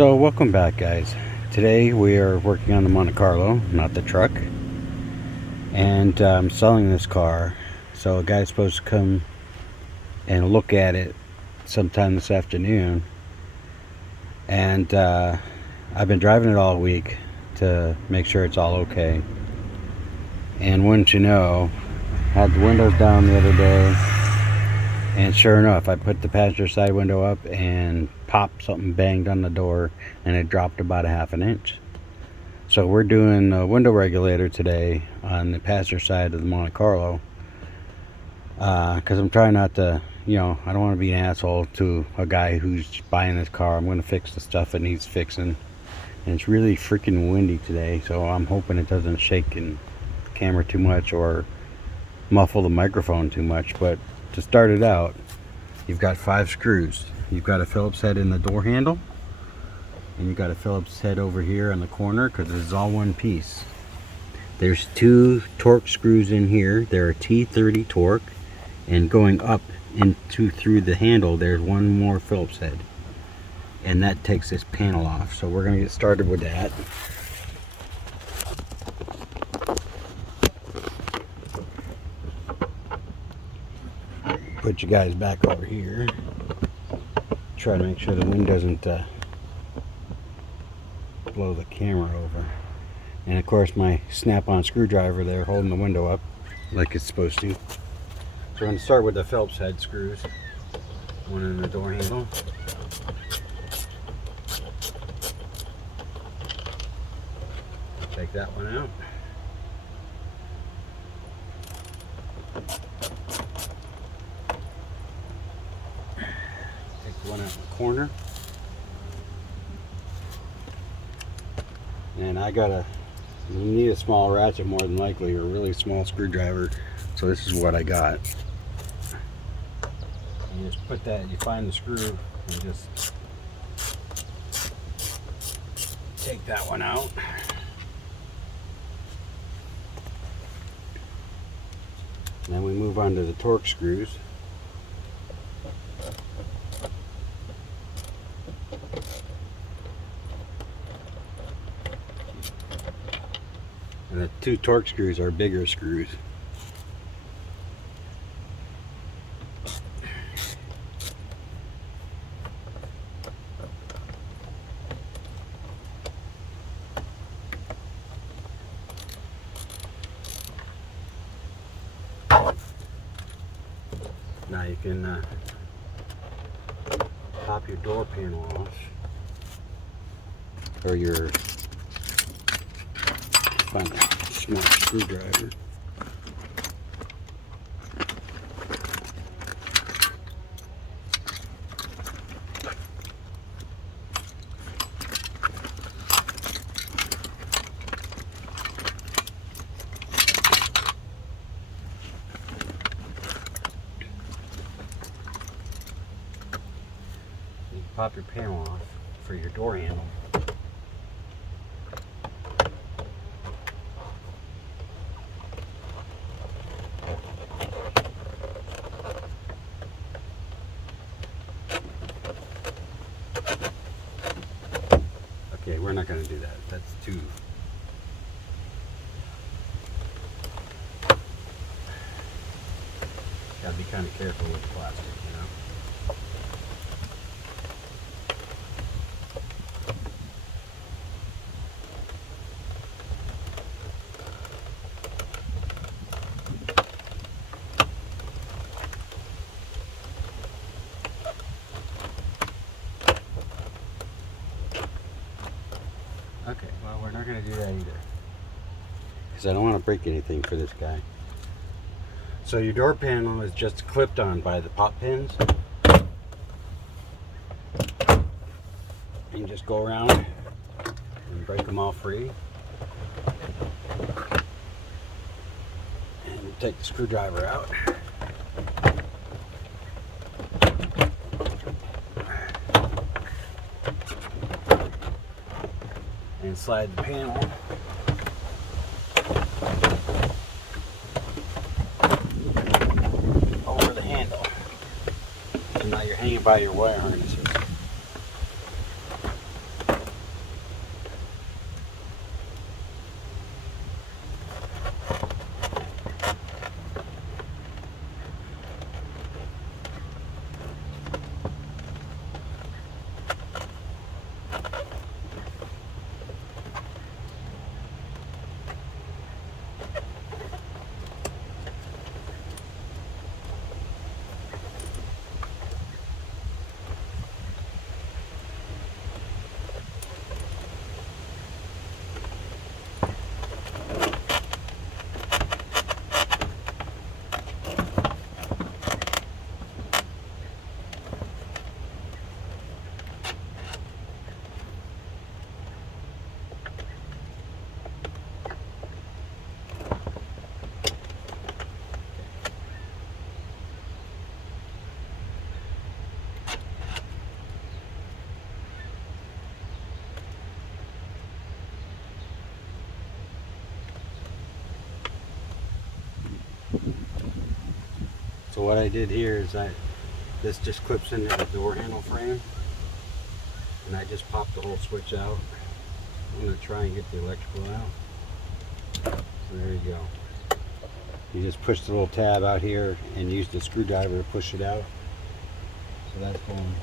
So welcome back, guys. Today we are working on the Monte Carlo, not the truck, and I'm selling this car. So a guy's supposed to come and look at it sometime this afternoon, and I've been driving it all week to make sure it's all okay. And wouldn't you know, had the windows down the other day, and sure enough, I put the passenger side window up and pop, something banged on the door and it dropped about a half an inch. So we're doing a window regulator today on the passenger side of the Monte Carlo, because I'm trying not to, I don't want to be an asshole to a guy who's buying this car. I'm going to fix the stuff that needs fixing, and it's really freaking windy today, so I'm hoping it doesn't shake the camera too much or muffle the microphone too much. But to start it out, you've got 5 screws. You've got a Phillips head in the door handle, and you've got a Phillips head over here on the corner, because this is all one piece. There's 2 torque screws in here. They're a T30 torque, and going up into through the handle there's one more Phillips head, and that takes this panel off. So we're going to get started with that. Put you guys back over here. Try to make sure the wind doesn't blow the camera over. And of course my snap-on screwdriver there holding the window up like it's supposed to. So we're going to start with the Phillips head screws. One in the door handle. Take that one out. One out in the corner, and you need a small ratchet more than likely, or a really small screwdriver. So this is what I got. You just put that, you find the screw and just take that one out. And then we move on to the torque screws. And the 2 torque screws are bigger screws. Now you can pop your door panel off, or your find a small screwdriver. You pop your panel off for your door handle. Okay, we're not going to do that. That's too... Gotta be kind of careful with the plastic, Okay, well, we're not going to do that either, because I don't want to break anything for this guy. So your door panel is just clipped on by the pop pins. You just go around and break them all free. And take the screwdriver out. And slide the panel over the handle. And now you're hanging by your wire harnesses. So what I did here is this just clips into the door handle frame, and I just popped the whole switch out. I'm going to try and get the electrical out. So there you go. You just push the little tab out here and use the screwdriver to push it out. So that's going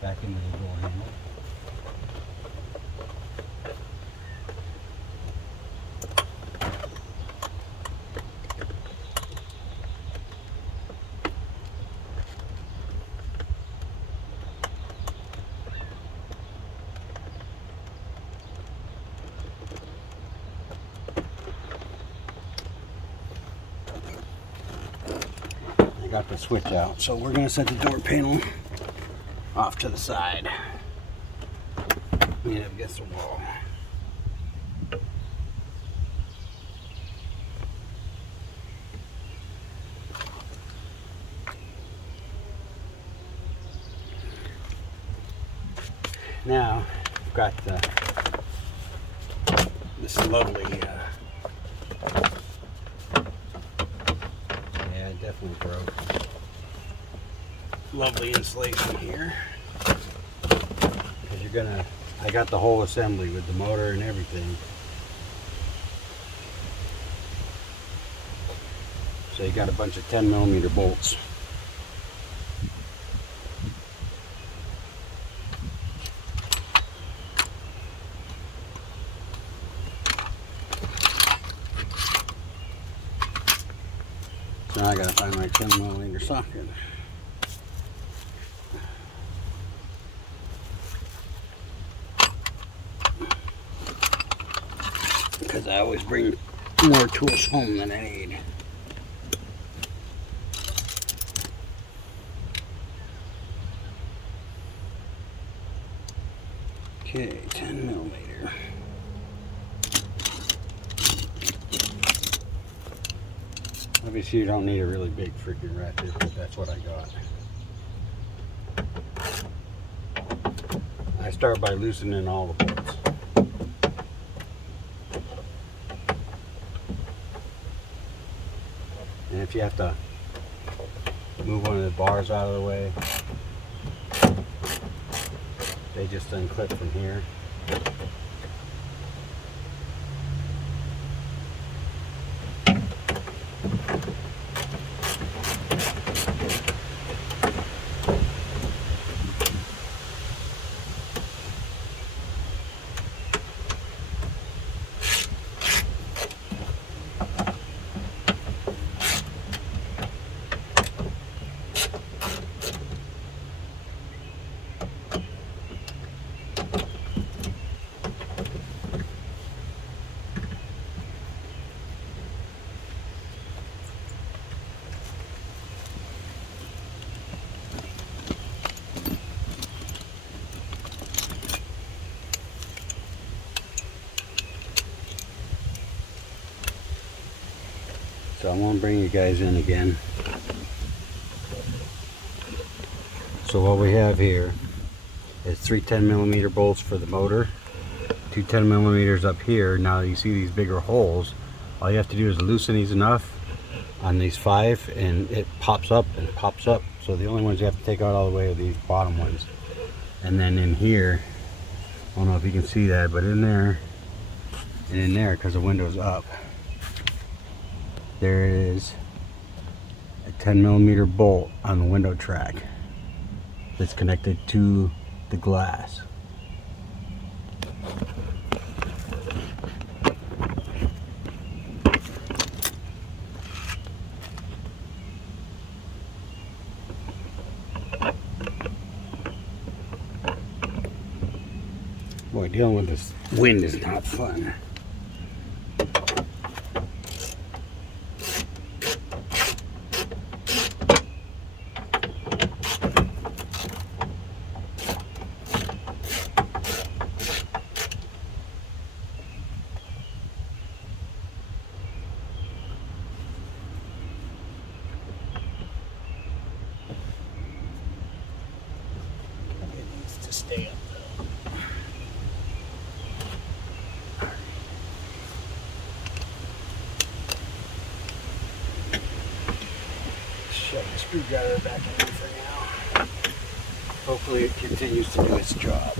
back into the door handle. Got the switch out, so we're going to set the door panel off to the side, lean up against the wall. Now I've got this lovely yeah, it definitely broke. Lovely insulation here, because I got the whole assembly with the motor and everything. So you got a bunch of 10mm bolts. Now I gotta find my 10mm socket. Because I always bring more tools home than I need. Okay, 10mm. Obviously you don't need a really big freaking ratchet, but that's what I got. I start by loosening all the bolts. And if you have to move one of the bars out of the way, they just unclip from here. So I'm going to bring you guys in again. So what we have here is 3 10mm bolts for the motor, 2 10mm up here. Now you see these bigger holes. All you have to do is loosen these enough on these 5 and it pops up and pops up. So the only ones you have to take out all the way are these bottom ones. And then in here, I don't know if you can see that, but in there and in there, because the window's up, there is a 10mm bolt on the window track that's connected to the glass. Boy, dealing with this wind is not fun. Stay up though. screwdriver back in for now. Hopefully it continues to do its job.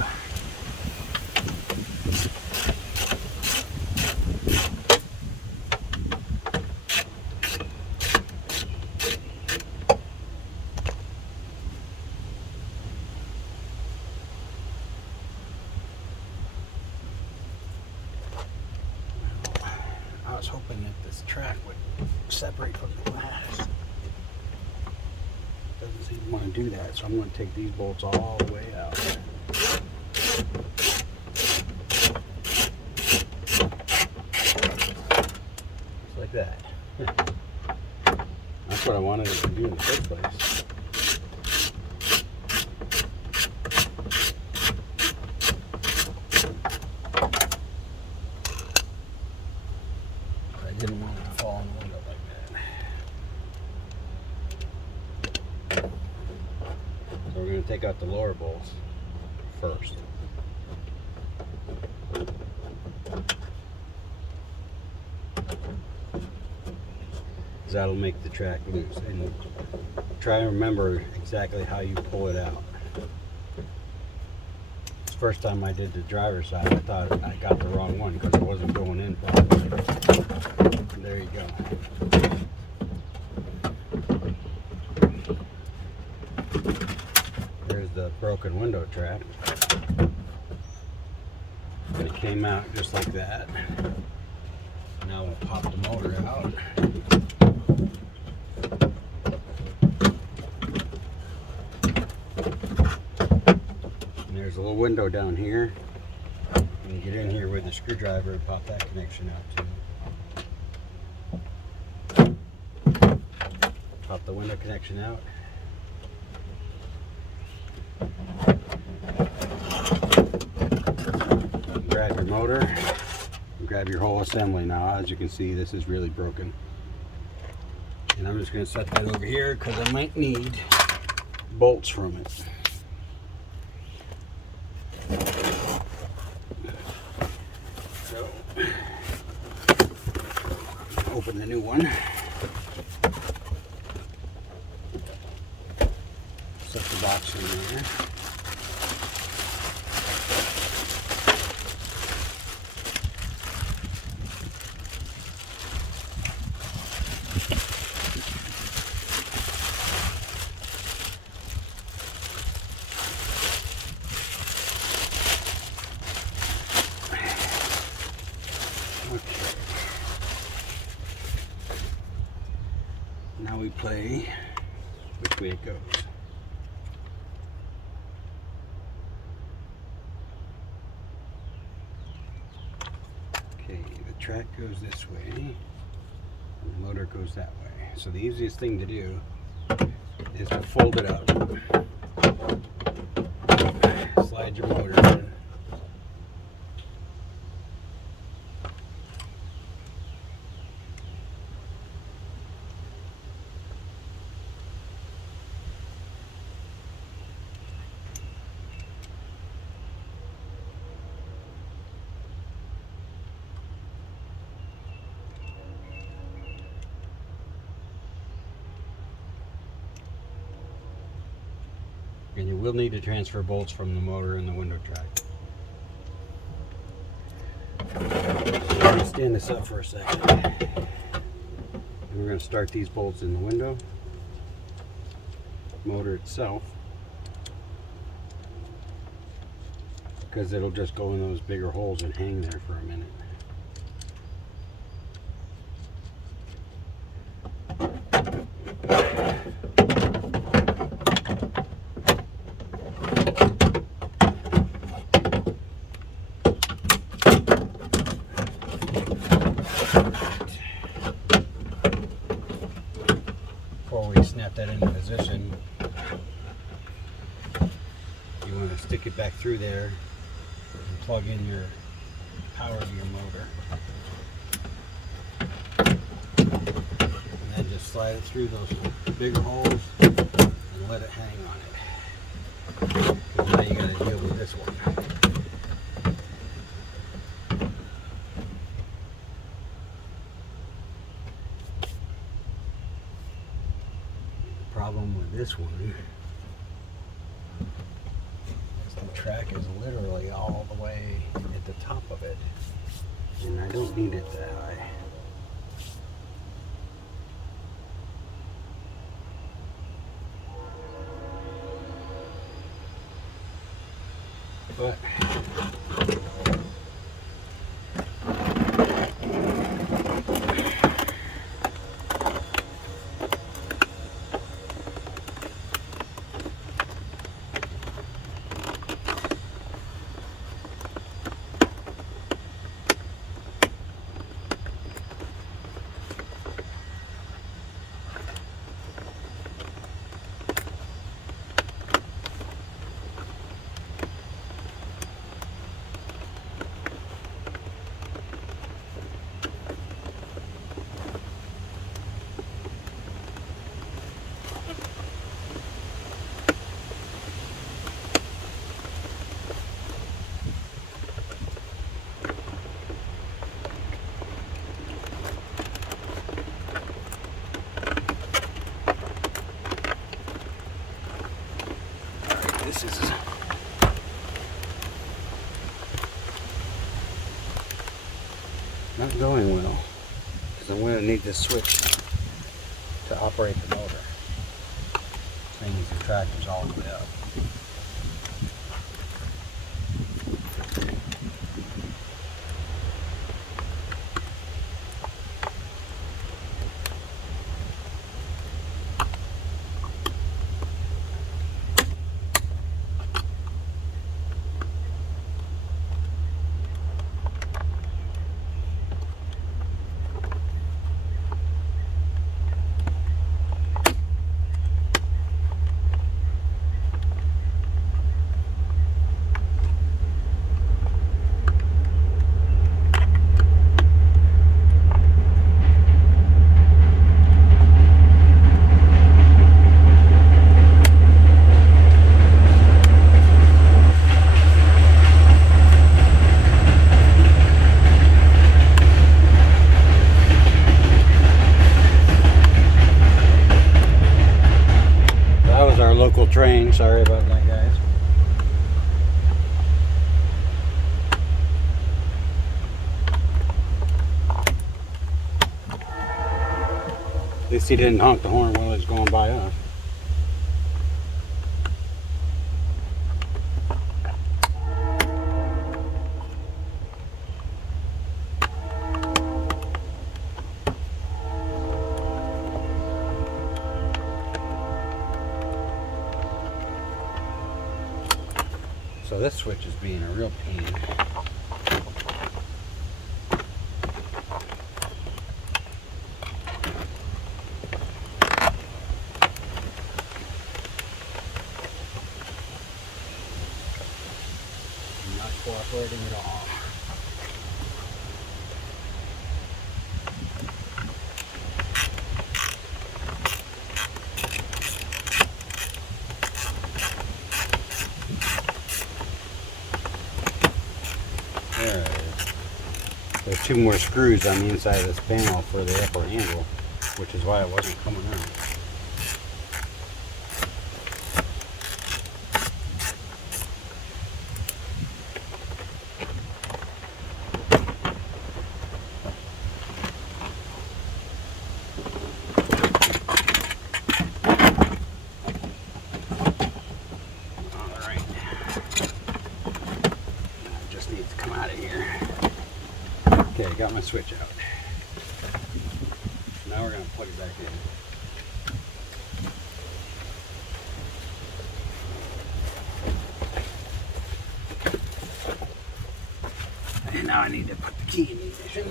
I was hoping that this track would separate from the glass. Doesn't seem to want to do that, so I'm going to take these bolts all the way out. Just like that. That's what I wanted it to do in the first place. I didn't want it to fall in the window like that. So we're going to take out the lower bolts first. That'll make the track loose. And try and remember exactly how you pull it out. This first time I did the driver's side, I thought I got the wrong one because it wasn't going in properly. There you go. There's the broken window track. And it came out just like that. Now we'll pop the motor out. And there's a little window down here. And you get in here with the screwdriver and pop that connection out too. Pop the window connection out. Grab your motor. And grab your whole assembly now. As you can see, this is really broken. And I'm just going to set that over here because I might need bolts from it. So, open the new one. Set the box in there. Now we play which way it goes. Okay, the track goes this way, and the motor goes that way. So the easiest thing to do is to fold it up, slide your motor in. And you will need to transfer bolts from the motor and the window track. So I'm going to stand this up for a second. And we're going to start these bolts in the window, motor itself, because it'll just go in those bigger holes and hang there for a minute. Before we snap that into position, you want to stick it back through there and plug in your power to your motor. And then just slide it through those bigger holes and let it hang on it. Because now you got to deal with this one. Problem this one. The track is literally all the way at the top of it, and I don't need it that high. But this is not going well, because I'm going to need to switch to operate the motor. This means the tractor's all the way up. Local train, sorry about that, guys. At least he didn't honk the horn while he was going by us. So this switch is being a real pain. Not cooperating at all. There's two more screws on the inside of this panel for the upper handle, which is why it wasn't coming out. Alright. It just needs to come out of here. Okay, got my switch out. Now we're going to plug it back in. And now I need to put the key in the ignition.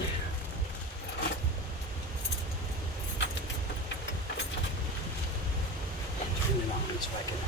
Turn it on so I can.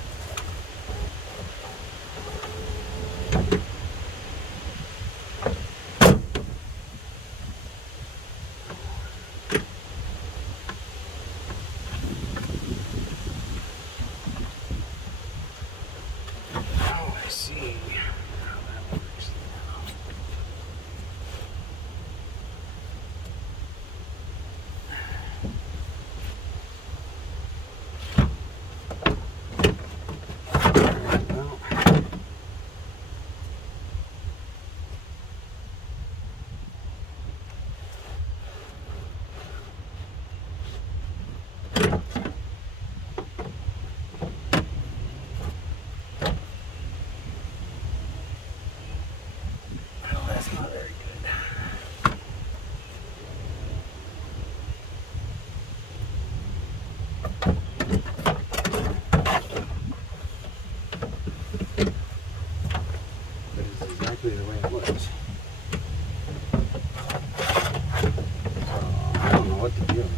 but it's exactly the way it looks. So I don't know what the deal is.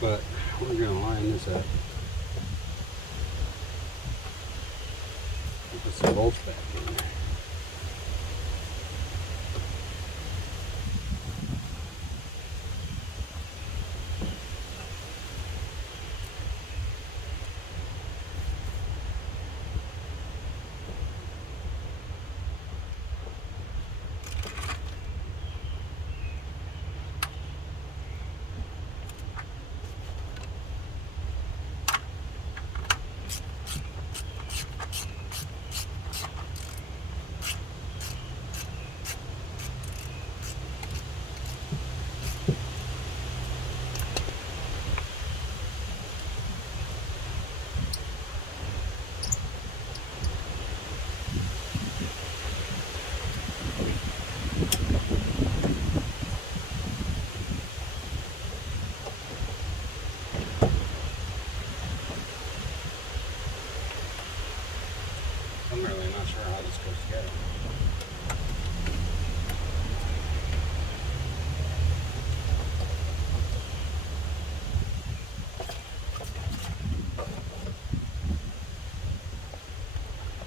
But we're going to line this up. Put some bolts back in there. I'm really not sure how this goes together.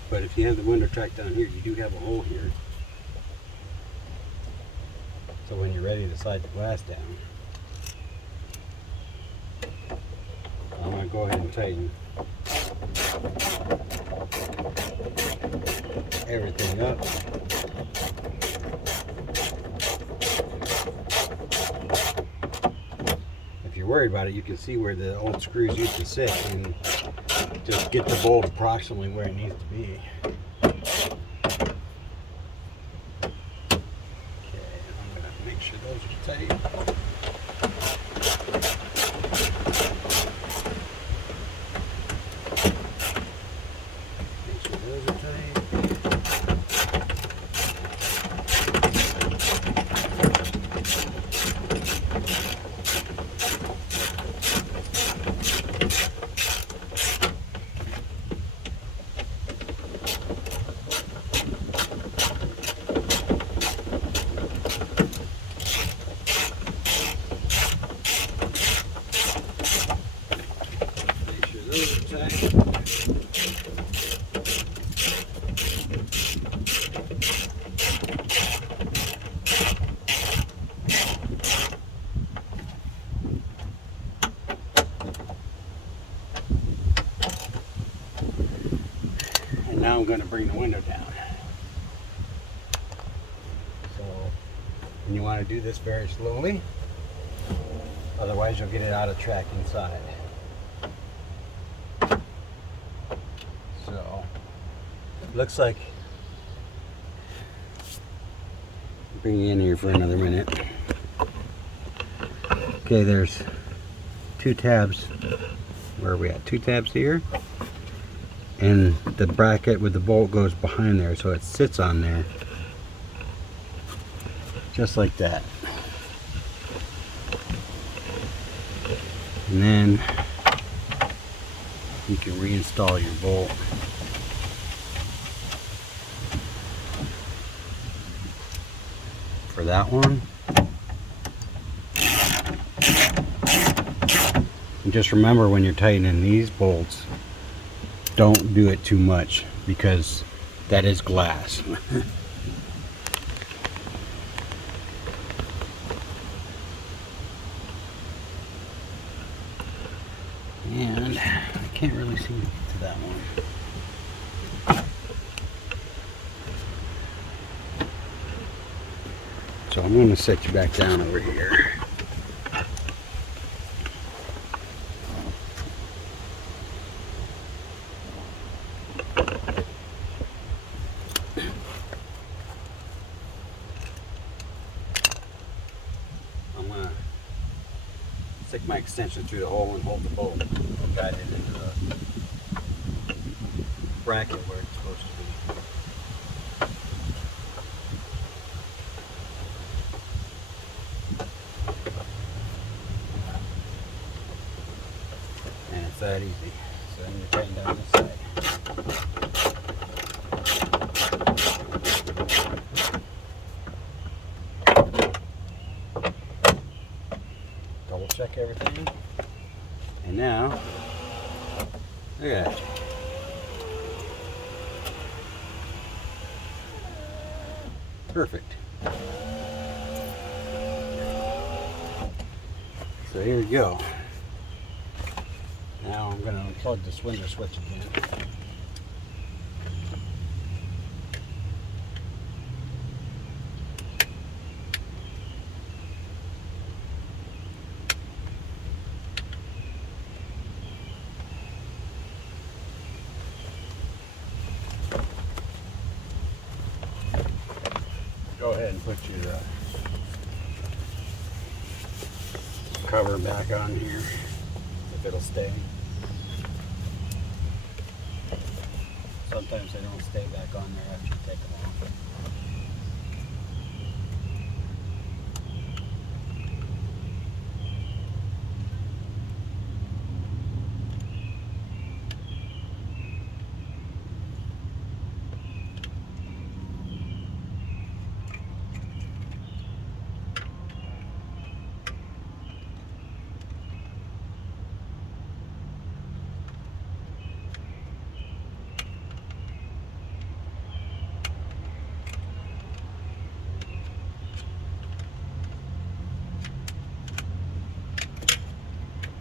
But if you have the window track down here, you do have a hole here. So when you're ready to slide the glass down, I'm going to go ahead and tighten everything up. If you're worried about it, you can see where the old screws used to sit and just get the bolt approximately where it needs to be. Okay, I'm going to make sure those are tight. Make sure those are tight. Now I'm going to bring the window down. So, and you want to do this very slowly, otherwise you'll get it out of track inside. So, looks like, bring you in here for another minute. Okay, there's 2 tabs. Where are we at? 2 tabs here. And the bracket with the bolt goes behind there, so it sits on there just like that. And then you can reinstall your bolt. For that one, and just remember when you're tightening these bolts, don't do it too much because that is glass. And I can't really seem to get to that one. So I'm going to set you back down over here. Stick my extension through the hole and hold the bolt. Guide it into the bracket where it's supposed to be. that easy. So I'm going to tighten down this side. Double check everything. And now, look at that. Perfect. So here we go. Now I'm going to unplug this window switch again. Go ahead and put your cover back on here, if it'll stay. Sometimes they don't stay back on there after you take them off.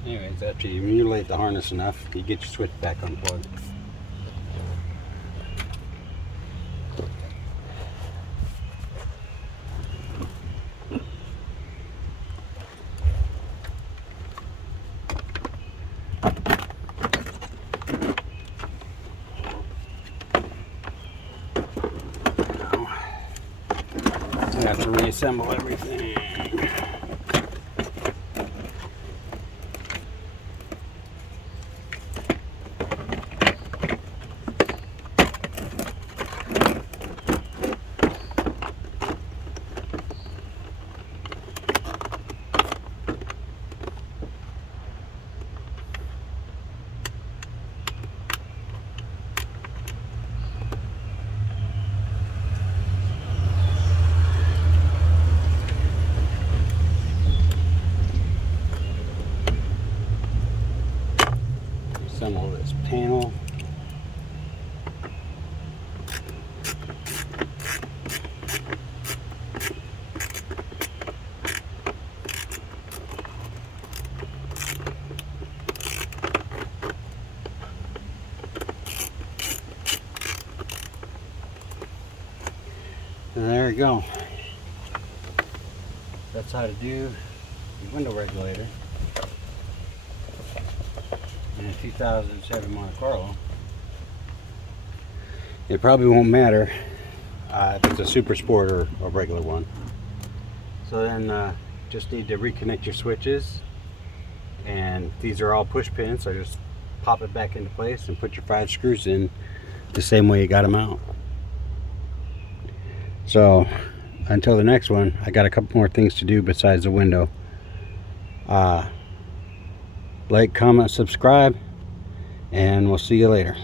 Anyways, after you mutilate the harness enough, you get your switch back unplugged. Now, I have to reassemble everything. Assemble this panel. And there we go. That's how to do the window regulator in a 2000 Chevy Monte Carlo. It probably won't matter if it's a super sport or a regular one. So then just need to reconnect your switches, and these are all push pins, so just pop it back into place and put your 5 screws in the same way you got them out. So until the next one, I got a couple more things to do besides the window. Like, comment, subscribe, and we'll see you later.